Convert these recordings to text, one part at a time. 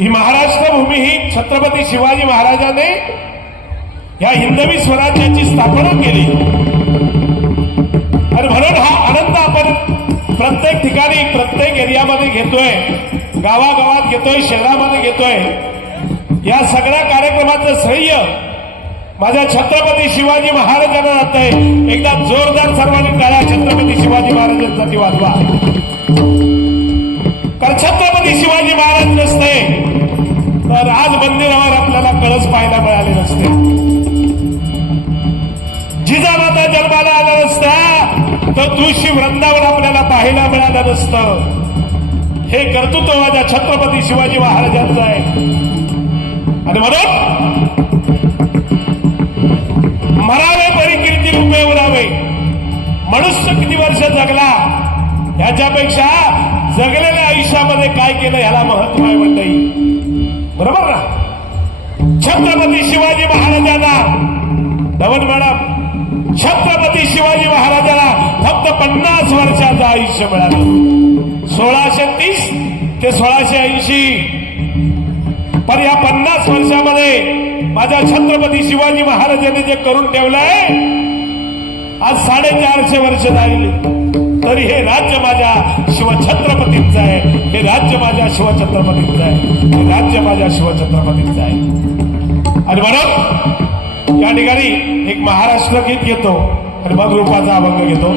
ही महाराष्ट्र भूमी ही छत्रपती शिवाजी महाराजाने या हिंदवी स्वराज्याची स्थापना केली. आणि म्हणून हा आनंद आपण प्रत्येक ठिकाणी प्रत्येक एरियामध्ये घेतोय गावागावात घेतोय शहरामध्ये घेतोय. या सगळ्या कार्यक्रमाचं श्रेय माझ्या छत्रपती शिवाजी महाराजांना जात आहे एकदा जोरदार सर्वांनी टाळ्या छत्रपती शिवाजी महाराजांसाठी वाजवा. कारण छत्रपती शिवाजी महाराज नसते तर आज मंदिरावर आपल्याला कळस पाहायला मिळाले नसते. जिजामाता जन्माला आला नसता तर तुळशी वृंदावन आपल्याला पाहायला मिळालं नसतं. हे कर्तृत्व माझ्या छत्रपती शिवाजी महाराजांचं आहे. आणि म्हणून मरावे परी कीर्ती रूपे उरावे. मनुष्य किती वर्ष जगला? याच्यापेक्षा जगलेल्या आयुष्यामध्ये काय केलं ह्याला महत्त्व आहे मंडळी बरोबर ना? छत्रपती शिवाजी महाराजांना धवन मॅडम छत्रपती शिवाजी महाराजांना फक्त पन्नास वर्षाचं आयुष्य मिळालं. सोळाशे तीस ते सोळाशे ऐंशी. पण या पन्नास वर्षामध्ये माझ्या छत्रपती शिवाजी महाराजांनी जे करून ठेवलंय आज साडेचारशे वर्ष राहिले. तरी हे राज्य माझ्या शिवछत्रपतींचं शिवछत्रपतींचं आहे राज्य माझ्या शिवछत्रपतींचं आहे आणि म्हणून या ठिकाणी एक महाराष्ट्र गीत घेतो आणि मग रूपाचा अभंग घेतो.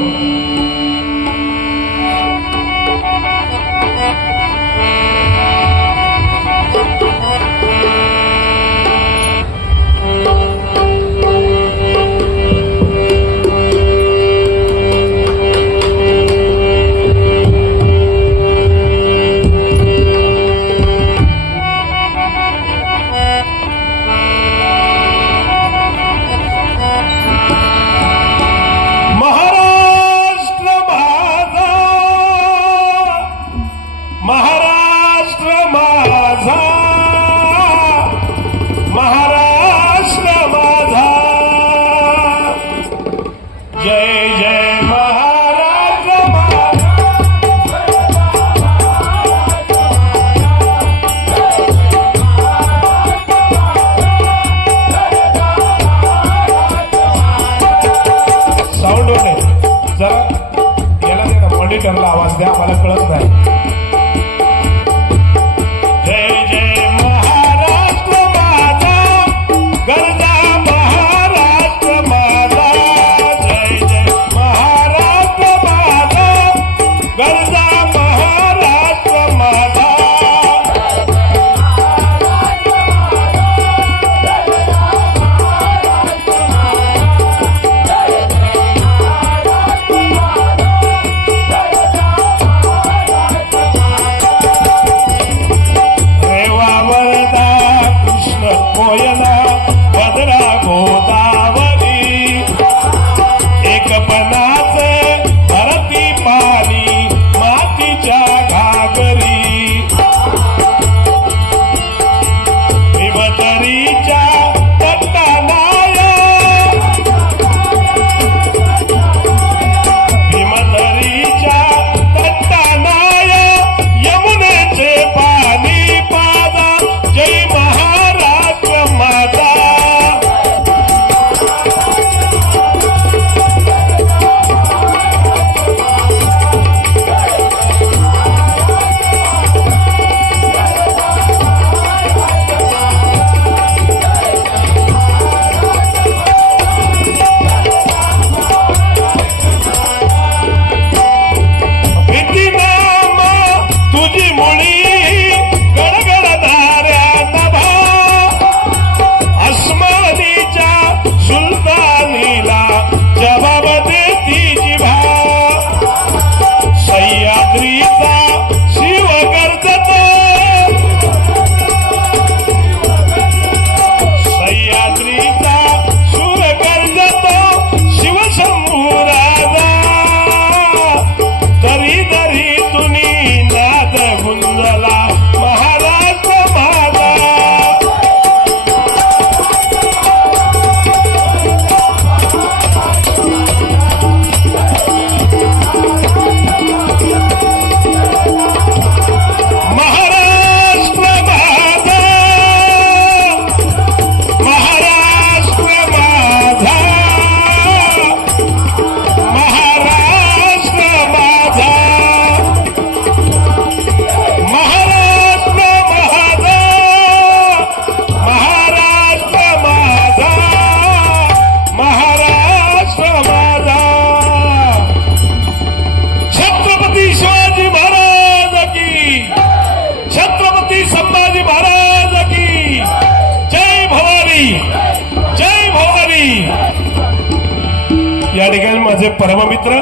मागे ठेवला आवाज द्या मला कळत नाही. संभाजी महाराज की जय भवानी जय भवानी. या ठिकाणी माझे परममित्र